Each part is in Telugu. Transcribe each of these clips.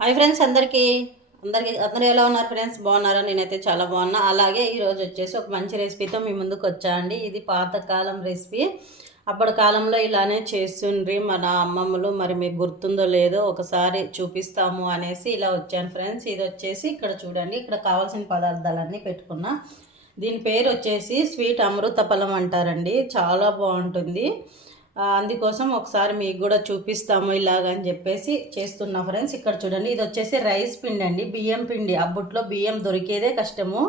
హాయ్ ఫ్రెండ్స్ అందరికీ. అందరికీ అందరూ ఎలా ఉన్నారు ఫ్రెండ్స్? బాగున్నారా? నేనైతే చాలా బాగున్నా. అలాగే ఈరోజు వచ్చేసి ఒక మంచి రెసిపీతో మీ ముందుకు వచ్చా అండి. ఇది పాతకాలం రెసిపీ అప్పటి కాలంలో ఇలానే చేస్తుండ్రి మన అమ్మమ్మలు. మరి మీకు గుర్తుందో లేదో ఒకసారి చూపిస్తాము అనేసి ఇలా వచ్చాను ఫ్రెండ్స్. ఇది వచ్చేసి ఇక్కడ చూడండి. ఇక్కడ కావాల్సిన పదార్థాలన్నీ పెట్టుకున్నా. దీని పేరు వచ్చేసి స్వీట్ అమృత ఫలం అంటారండి. చాలా బాగుంటుంది. అందుకోసం ఒకసారి మీకు కూడా చూపిస్తాము ఇలాగని చెప్పేసి చేస్తున్నా ఫ్రెండ్స్. ఇక్కడ చూడండి ఇది వచ్చేసి రైస్ పిండి అండి. బియ్యం పిండి. అప్పట్లో బియ్యం దొరికేదే కష్టము.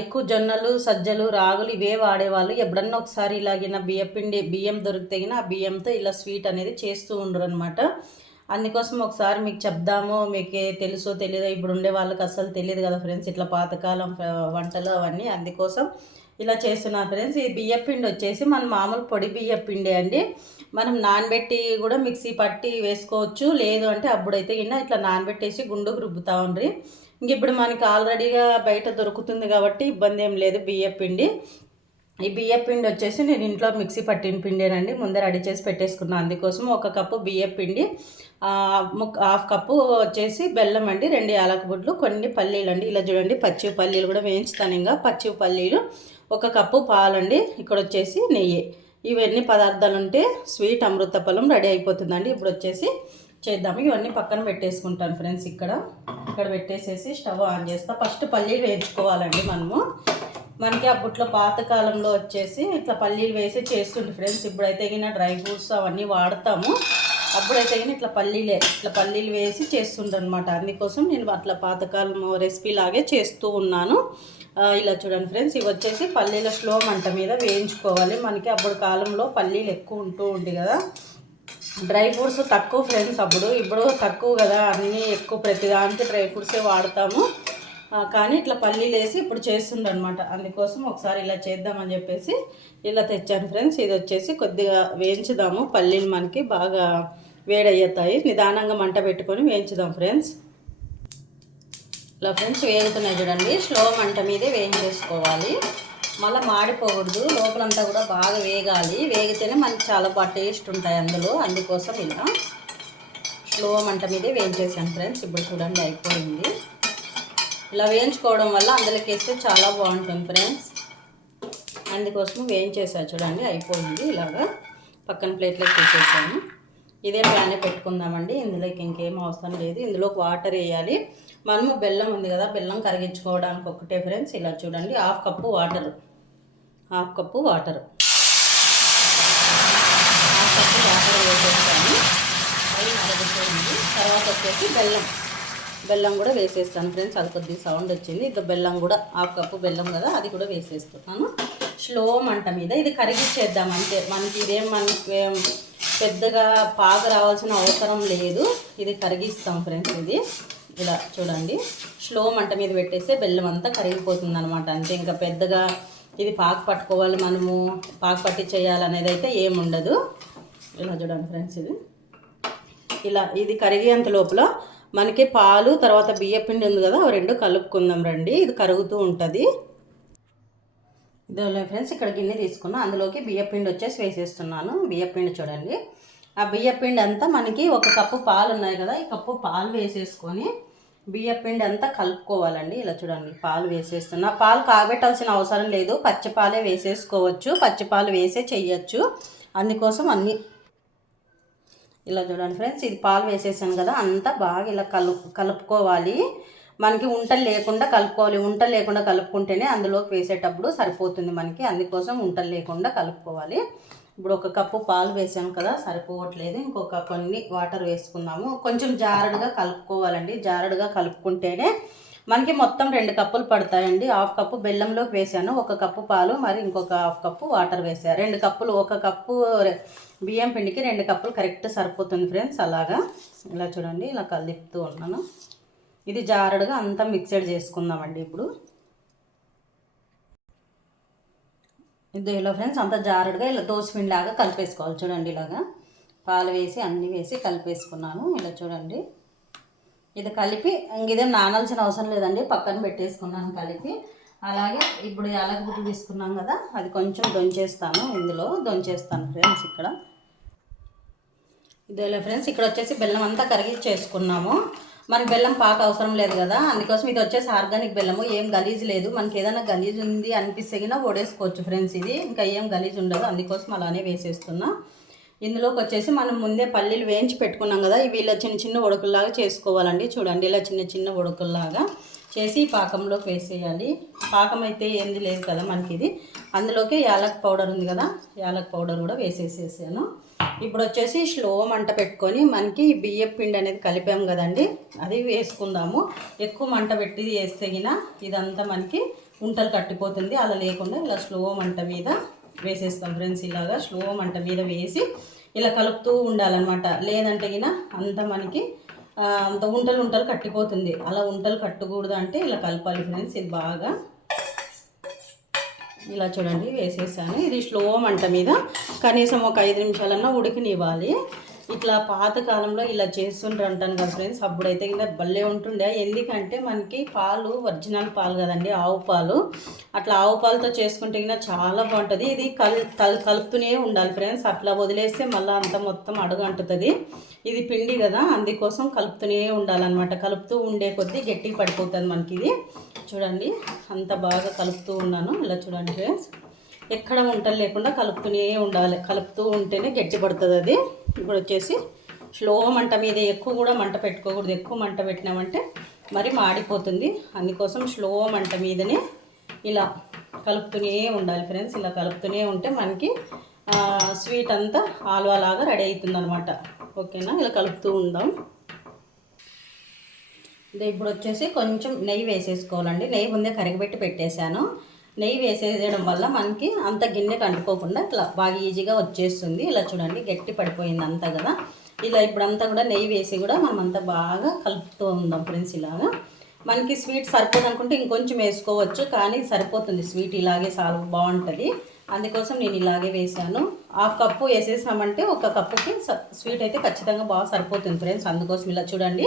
ఎక్కువ జొన్నలు సజ్జలు రాగులు ఇవే వాడేవాళ్ళు. ఎప్పుడన్నా ఒకసారి ఇలాగిన బియ్యం పిండి బియ్యం దొరికితే ఆ బియ్యంతో ఇలా స్వీట్ అనేది చేస్తూ ఉండరు అనమాట అందుకోసం ఒకసారి మీకు చెప్దాము మీకు తెలుసో తెలియదో ఇప్పుడు ఉండే వాళ్ళకి అస్సలు తెలియదు కదా ఫ్రెండ్స్ ఇట్లా పాతకాలం వంటలు అవన్నీ. అందుకోసం ఇలా చేస్తున్నాను ఫ్రెండ్స్. ఈ బియ్యపిండి వచ్చేసి మన మామూలు పొడి బియ్య పిండి అండి. మనం నానబెట్టి కూడా మిక్సీ పట్టి వేసుకోవచ్చు. లేదు అంటే అప్పుడైతే గిన్న ఇట్లా నానబెట్టేసి గుండుకు రుబ్బుతా ఉండ్రి. ఇంక ఇప్పుడు మనకి ఆల్రెడీగా బయట దొరుకుతుంది కాబట్టి ఇబ్బంది ఏం లేదు బియ్యపిండి ఈ బియ్య పిండి వచ్చేసి నేను ఇంట్లో మిక్సీ పట్టిన పిండేనండి. ముందే రెడీ చేసి పెట్టేసుకున్నాను అందుకోసం ఒక కప్పు బియ్య పిండి ముక్ హాఫ్ కప్పు వచ్చేసి బెల్లం అండి రెండు యాలకబుడ్లు కొన్ని పల్లీలు అండి. ఇలా చూడండి పచ్చి పల్లీలు కూడా వేయించుతాను ఇంకా. పచ్చి పల్లీలు ఒక కప్పు పాలండి. ఇక్కడ వచ్చేసి నెయ్యి. ఇవన్నీ పదార్థాలు ఉంటే స్వీట్ అమృత ఫలం రెడీ అయిపోతుందండి. ఇప్పుడు వచ్చేసి చేద్దాము. ఇవన్నీ పక్కన పెట్టేసుకుంటాను ఫ్రెండ్స్ ఇక్కడ. ఇక్కడ పెట్టేసేసి స్టవ్ ఆన్ చేస్తా. ఫస్ట్ పల్లీలు వేయించుకోవాలండి మనము. మనకి అప్పట్లో పాతకాలంలో వచ్చేసి ఇట్లా పల్లీలు వేసి చేస్తుండే ఫ్రెండ్స్. ఇప్పుడైతే గిన డ్రై ఫ్రూట్స్ అవన్నీ వాడతాము. అప్పుడైతే గిన ఇట్లా పల్లీలే ఇట్లా పల్లీలు వేసి చేస్తుండనమాట అందుకోసం నేను అట్లా పాతకాలం రెసిపీ లాగే చేస్తూ ఉన్నాను. ఇలా చూడండి ఫ్రెండ్స్ ఇవి వచ్చేసి పల్లీల స్లో మంట మీద వేయించుకోవాలి. మనకి అప్పుడు కాలంలో పల్లీలు ఎక్కువ ఉంటూ ఉండి కదా. డ్రై ఫ్రూట్స్ తక్కువ ఫ్రెండ్స్ అప్పుడు. ఇప్పుడు తక్కువ కదా అన్నీ ఎక్కువ ప్రతిదానికి డ్రై ఫ్రూట్సే వాడతాము. కానీ ఇట్లా పల్లీలు వేసి ఇప్పుడు చేస్తుండనమాట అందుకోసం ఒకసారి ఇలా చేద్దామని చెప్పేసి ఇలా తెచ్చాను ఫ్రెండ్స్. ఇది వచ్చేసి కొద్దిగా వేయించుదాము. పల్లీలు మనకి బాగా వేడయ్యతాయి. నిదానంగా మంట పెట్టుకొని వేయించుదాం ఫ్రెండ్స్. ఇలా ఫ్రెండ్స్ వేగుతున్నాయి చూడండి. స్లో మంట మీదే వేయించేసుకోవాలి. మళ్ళీ మాడిపోకూడదు. లోపలంతా కూడా బాగా వేగాలి. వేగితేనే మనకి చాలా బాగా టేస్ట్ ఉంటాయి అందులో. అందుకోసం ఇలా స్లో మంట మీదే వేయించేసాను ఫ్రెండ్స్. ఇప్పుడు చూడండి అయిపోయింది. ఇలా వేయించుకోవడం వల్ల అందులోకి వేస్తే చాలా బాగుంటుంది ఫ్రెండ్స్. అందుకోసం వేయించేసా చూడండి అయిపోయింది. ఇలాగా పక్కన ప్లేట్లోకి తీసేసాను. ఇదే ప్యానే పెట్టుకుందామండి. ఇందులోకి ఇంకేం అవసరం లేదు. ఇందులోకి వాటర్ వేయాలి. మనము బెల్లం ఉంది కదా బెల్లం కరిగించుకోవడానికి ఒకటే ఫ్రెండ్స్. ఇలా చూడండి half cup water. Half cup water. Half cup water వేసేస్తాను. అవి మరగపోయింది తర్వాత వచ్చేసి బెల్లం. బెల్లం కూడా వేసేస్తాను ఫ్రెండ్స్. అది కొద్దిగా సౌండ్ వచ్చింది. ఇంకా బెల్లం కూడా హాఫ్ కప్పు బెల్లం కదా అది కూడా వేసేస్తున్నాను. స్లో మంట మీద ఇది కరిగిచ్చేద్దాం అంతే. మనకి ఇదేం మనకి పెద్దగా పాక రావాల్సిన అవసరం లేదు. ఇది కరిగిస్తాం ఫ్రెండ్స్ ఇది. ఇలా చూడండి. స్లో మంట మీద పెట్టేస్తే బెల్లం అంతా కరిగిపోతుంది అనమాట అంతే ఇంకా పెద్దగా ఇది పాకు పట్టుకోవాలి మనము. పాకు పట్టి చేయాలనేది అయితే ఏముండదు ఇలా చూడండి ఫ్రెండ్స్ ఇది. ఇలా ఇది కరిగేంత లోపల మనకి పాలు తర్వాత బియ్య పిండి ఉంది కదా రెండు కలుపుకుందాం రండి. ఇది కరుగుతూ ఉంటుంది. ఇదిగో ఫ్రెండ్స్ ఇక్కడ గిన్నె తీసుకున్నా. అందులోకి బియ్య పిండి వచ్చేసి వేసేస్తున్నాను. బియ్య పిండి చూడండి. ఆ బియ్యపిండి అంతా మనకి ఒక కప్పు పాలు ఉన్నాయి కదా ఈ కప్పు పాలు వేసేసుకొని బియ్యపిండి అంతా కలుపుకోవాలండి. ఇలా చూడండి పాలు వేసేస్తున్నా. పాలు కాగబెట్టాల్సిన అవసరం లేదు. పచ్చిపాలే వేసేసుకోవచ్చు. పచ్చిపాలు వేసే చెయ్యొచ్చు. అందుకోసం అన్ని ఇలా చూడండి ఫ్రెండ్స్ ఇది పాలు వేసేసాను కదా అంతా బాగా ఇలా కలు కలుపుకోవాలి. మనకి ఉంటలు లేకుండా కలుపుకోవాలి. ఉంటలు లేకుండా కలుపుకుంటేనే అందులోకి వేసేటప్పుడు సరిపోతుంది మనకి. అందుకోసం ఉంటలు లేకుండా కలుపుకోవాలి. ఇప్పుడు ఒక కప్పు పాలు వేసాను కదా సరిపోవట్లేదు. ఇంకొక కొన్ని వాటర్ వేసుకుందాము. కొంచెం జారుడుగా కలుపుకోవాలండి. జారుడుగా కలుపుకుంటేనే మనకి మొత్తం రెండు కప్పులు పడతాయండి. హాఫ్ కప్పు బెల్లంలోకి వేసాను. ఒక కప్పు పాలు మరి ఇంకొక హాఫ్ కప్పు వాటర్ వేసాను రెండు కప్పులు ఒక కప్పు బియ్యం పిండికి రెండు కప్పులు కరెక్ట్ సరిపోతుంది ఫ్రెండ్స్. అలాగా ఇలా చూడండి ఇలా కలుపుతూ ఉన్నాను. ఇది జారుడుగా అంతా మిక్సడ్ చేసుకుందామండి ఇప్పుడు. ఇది ఇలా ఫ్రెండ్స్ అంతా జారుడుగా ఇలా దోసపిండి లాగా కలిపేసుకోవాలి. చూడండి ఇలాగా. పాలు వేసి అన్నీ వేసి కలిపేసుకున్నాను. ఇలా చూడండి. ఇది కలిపి ఇంక ఇదేం నానాల్సిన అవసరం లేదండి. పక్కన పెట్టేసుకున్నాను కలిపి. అలాగే ఇప్పుడు యాలకుబుడ్లు తీసుకున్నాం కదా అది కొంచెం దొంచేస్తాను ఇందులో. దొంచేస్తాను ఫ్రెండ్స్ ఇక్కడ. ఇదేలే ఫ్రెండ్స్ ఇక్కడ వచ్చేసి బెల్లం అంతా కరిగి చేసుకున్నాము మన బెల్లం పాక అవసరం లేదు కదా. అందుకోసం ఇది వచ్చేసి ఆర్గానిక్ బెల్లము. ఏం గలీజ్ లేదు. మనకి ఏదైనా గలీజ్ ఉంది అనిపిస్తే గినా వడేసుకోవచ్చు ఫ్రెండ్స్ ఇది. ఇంకా ఏం గలీజ్ ఉండదు. అందుకోసం అలానే వేసేస్తున్నా. ఇందులోకి వచ్చేసి మనం ముందే పల్లీలు వేయించి పెట్టుకున్నాం కదా. ఇవి ఇలా చిన్న చిన్న ఉడకల్లాగా చేసుకోవాలండి. చూడండి ఇలా చిన్న చిన్న ఉడకల్లాగా చేసి పాకంలోకి వేసేయాలి. పాకం అయితే ఏంది లేదు కదా మనకి ఇది. అందులోకి యాలక్ పౌడర్ ఉంది కదా. యాలక్ పౌడర్ కూడా వేసేసేసాను. ఇప్పుడు వచ్చేసి స్లో మంట పెట్టుకొని మనకి బియ్యపు బియ్యం పిండి అనేది కలిపాం కదండి అది వేసుకుందాము. ఎక్కువ మంట పెట్టి వేస్తే ఇదంతా మనకి ఉంటలు కట్టిపోతుంది. అలా లేకుండా ఇలా స్లో మంట మీద వేసేస్తాం ఫ్రెండ్స్ ఇలాగా స్లో మంట మీద వేసి ఇలా కలుపుతూ ఉండాలన్నమాట. లేదంటే గిన అంత మనకి అంత ఉంటలు ఉంటలు కట్టిపోతుంది. అలా ఉంటలు కట్టకూడదు అంటే ఇలా కలపాలి ఫ్రెండ్స్ ఇది బాగా. ఇలా చూడండి వేసేసాను. ఇది స్లో మంట మీద కనీసం ఒక ఐదు నిమిషాలన్నా ఉడికినివ్వాలి. ఇట్లా పాతకాలంలో ఇలా చేస్తుంటారు అంటాను కదా ఫ్రెండ్స్ అప్పుడైతే కింద భలే ఉంటుండే. ఎందుకంటే మనకి పాలు ఒరిజినల్ పాలు కదండి ఆవు పాలు. అట్లా ఆవు పాలతో చేసుకుంటే కింద చాలా బాగుంటుంది. ఇది కల్ కల్ కలుపుతూనే ఉండాలి ఫ్రెండ్స్ అట్లా వదిలేస్తే మళ్ళీ అంత మొత్తం అడుగు అంటుతుంది. ఇది పిండి కదా అందుకోసం కలుపుతూనే ఉండాలన్నమాట. కలుపుతూ ఉండే కొద్దీ గట్టిగా పడిపోతుంది మనకి ఇది చూడండి అంత బాగా కలుపుతూ ఉన్నాను. ఇలా చూడండి ఫ్రెండ్స్ ఎక్కడ వంటలు లేకుండా కలుపుతూనే ఉండాలి. కలుపుతూ ఉంటేనే గట్టి పడుతుంది అది. ఇప్పుడు వచ్చేసి స్లో మంట మీద ఎక్కువ కూడా మంట పెట్టుకోకూడదు. ఎక్కువ మంట పెట్టినామంటే మరి మాడిపోతుంది. అందుకోసం స్లో మంట మీదనే ఇలా కలుపుతూనే ఉండాలి ఫ్రెండ్స్. ఇలా కలుపుతూనే ఉంటే మనకి స్వీట్ అంతా ఆల్వా లాగా రెడీ అవుతుంది అనమాట ఓకేనా? ఇలా కలుపుతూ ఉందాం. ఇప్పుడు వచ్చేసి కొంచెం నెయ్యి వేసేసుకోవాలండి. నెయ్యి ముందే కరిగిపెట్టి పెట్టేశాను. నెయ్యి వేసేయడం వల్ల మనకి అంత గిన్నెకి అంటుకోకుండా ఇట్లా బాగా ఈజీగా వచ్చేస్తుంది. ఇలా చూడండి గట్టి పడిపోయింది అంతా కదా. ఇలా ఇప్పుడు అంతా కూడా నెయ్యి వేసి కూడా మనం అంతా బాగా కలుపుతూ ఉందాం ఫ్రెండ్స్ ఇలాగా. మనకి స్వీట్ సరిపోదు అనుకుంటే ఇంకొంచెం వేసుకోవచ్చు కానీ సరిపోతుంది. స్వీట్ ఇలాగే చాలా బాగుంటుంది. అందుకోసం నేను ఇలాగే వేసాను. హాఫ్ కప్పు వేసేసామంటే ఒక కప్పుకి స్వీట్ అయితే ఖచ్చితంగా బాగా సరిపోతుంది ఫ్రెండ్స్. అందుకోసం ఇలా చూడండి.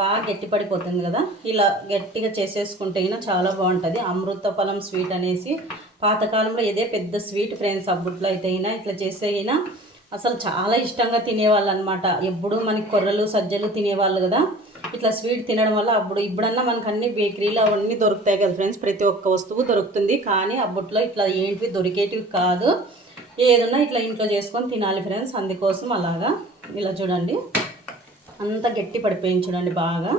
బాగా గట్టిపడిపోతుంది కదా. ఇలా గట్టిగా చేసేసుకుంటే అయినా చాలా బాగుంటుంది. అమృతఫలం స్వీట్ అనేసి పాతకాలంలో ఇదే పెద్ద స్వీట్ ఫ్రెండ్స్ అబ్బుట్లో అయితే అయినా ఇట్లా చేస్తే అయినా అసలు చాలా ఇష్టంగా తినేవాళ్ళు అనమాట ఎప్పుడు మనకి కొర్రలు సజ్జలు తినేవాళ్ళు కదా. ఇట్లా స్వీట్ తినడం వల్ల అప్పుడు ఇప్పుడన్నా మనకు అన్ని బేకరీలో అవన్నీ దొరుకుతాయి కదా ఫ్రెండ్స్. ప్రతి ఒక్క వస్తువు దొరుకుతుంది. కానీ అప్పట్లో ఇట్లా ఏంటివి దొరికేటివి కాదు. ఏదన్నా ఇట్లా ఇంట్లో చేసుకొని తినాలి ఫ్రెండ్స్. అందుకోసం అలాగా. ఇలా చూడండి. అంత గట్టి పడిపోయింది చూడండి బాగా.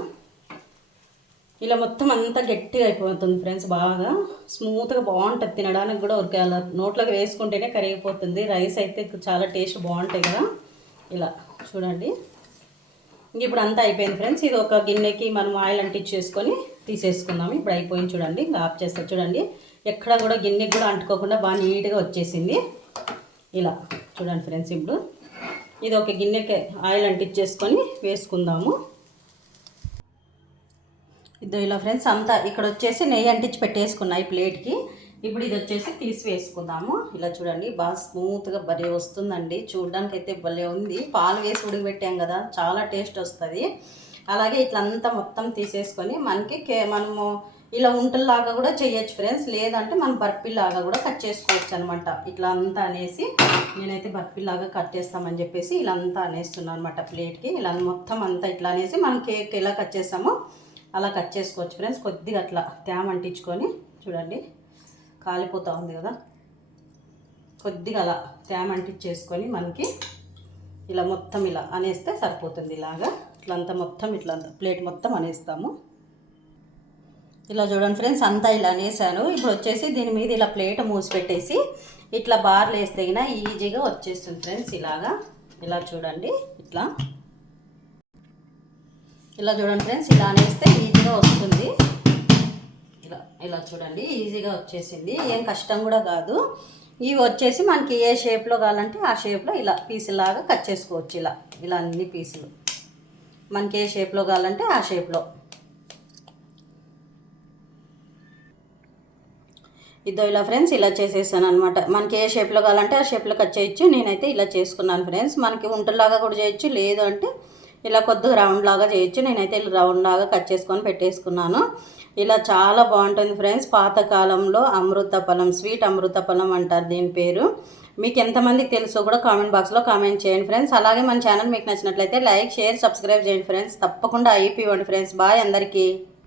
ఇలా మొత్తం అంతా గట్టిగా అయిపోతుంది ఫ్రెండ్స్ బాగా. స్మూత్గా బాగుంటుంది తినడానికి కూడా ఉరికేయాల నోట్లోకి వేసుకుంటేనే కరిగిపోతుంది. రైస్ అయితే చాలా టేస్ట్ బాగుంటాయి కదా. ఇలా చూడండి. ఇంక ఇప్పుడు అంతా అయిపోయింది ఫ్రెండ్స్. ఇది ఒక గిన్నెకి మనం ఆయిల్ అంటించేసుకొని తీసేసుకుందాం. ఇప్పుడు అయిపోయింది చూడండి. ఇంకా ఆఫ్ చేస్తా చూడండి. ఎక్కడ కూడా గిన్నెకి కూడా అంటుకోకుండా బాగా నీట్గా వచ్చేసింది. ఇలా చూడండి ఫ్రెండ్స్ ఇప్పుడు. ఇది ఒక గిన్నెకి ఆయిల్ అంటించేసుకొని వేసుకుందాము. ఇదో ఇలా ఫ్రెండ్స్ అంతా ఇక్కడ వచ్చేసి నెయ్యి అంటించి పెట్టేసుకున్నాయి ప్లేట్కి ఇప్పుడు ఇది వచ్చేసి తీసి వేసుకుందాము. ఇలా చూడండి బాగా స్మూత్గా భలే వస్తుందండి. చూడడానికి అయితే భలే ఉంది. పాలు వేసి ఉడకబెట్టాం కదా చాలా టేస్ట్ వస్తుంది. అలాగే ఇట్లా అంతా మొత్తం తీసేసుకొని మనకి కే మనము ఇలా ఉంటల్లాగా కూడా చేయొచ్చు ఫ్రెండ్స్. లేదంటే మనం బర్ఫీలాగా కూడా కట్ చేసుకోవచ్చు అనమాట ఇట్లా అంతా అనేసి నేనైతే బర్ఫీలాగా కట్ చేస్తామని చెప్పేసి ఇలా అంతా అనేస్తున్నాను అనమాట ప్లేట్కి. ఇలా మొత్తం అంతా ఇట్లా అనేసి మనం కేక్ ఎలా కట్ చేస్తామో అలా కట్ చేసుకోవచ్చు ఫ్రెండ్స్. కొద్దిగా అట్లా తేమ అంటించుకొని చూడండి కాలిపోతూ ఉంది కదా. కొద్దిగా అలా తేమ అంటించేసుకొని మనకి ఇలా మొత్తం ఇలా అనేస్తే సరిపోతుంది ఇలాగా. ఇట్లంతా మొత్తం ఇట్లా ప్లేట్ మొత్తం అనేస్తాము. ఇలా చూడండి ఫ్రెండ్స్ అంతా ఇలా అనేసాను. ఇప్పుడు వచ్చేసి దీని మీద ఇలా ప్లేట్ మూసి పెట్టేసి ఇట్లా బార్లు వేస్తే ఈజీగా వచ్చేస్తుంది ఫ్రెండ్స్ ఇలాగా. ఇలా చూడండి ఇట్లా. ఇలా చూడండి ఫ్రెండ్స్ ఇలా అనేస్తే ఈజీగా వస్తుంది. ఇలా ఇలా చూడండి ఈజీగా వచ్చేసింది. ఏం కష్టం కూడా కాదు. ఇవి వచ్చేసి మనకి ఏ షేప్లో కావాలంటే ఆ షేప్లో ఇలా పీసులాగా కట్ చేసుకోవచ్చు. ఇలా ఇలా అన్ని పీసులు. మనకి ఏ షేప్లో కావాలంటే ఆ షేప్లో. ఇదో ఇలా ఫ్రెండ్స్ ఇలా చేసేసాను అనమాట మనకి ఏ షేప్లో కావాలంటే ఆ షేప్లో కట్ చేయొచ్చు నేనైతే ఇలా చేసుకున్నాను ఫ్రెండ్స్. మనకి ఉంటలాగా కూడా చేయొచ్చు. లేదు అంటే ఇలా కొద్దిగా రౌండ్ లాగా చేయొచ్చు. నేనైతే ఇలా రౌండ్ లాగా కట్ చేసుకొని పెట్టేసుకున్నాను. ఇలా చాలా బాగుంటుంది ఫ్రెండ్స్. పాతకాలంలో అమృత ఫలం స్వీట్ అమృత ఫలం అంటారు దీని పేరు. మీకు ఎంతమందికి తెలుసో కూడా కామెంట్ బాక్స్లో కామెంట్ చేయండి ఫ్రెండ్స్. అలాగే మన ఛానల్ మీకు నచ్చినట్లయితే లైక్ షేర్ సబ్స్క్రైబ్ చేయండి ఫ్రెండ్స్. తప్పకుండా అయిపోయి ఫ్రెండ్స్. బాయ్ అందరికీ.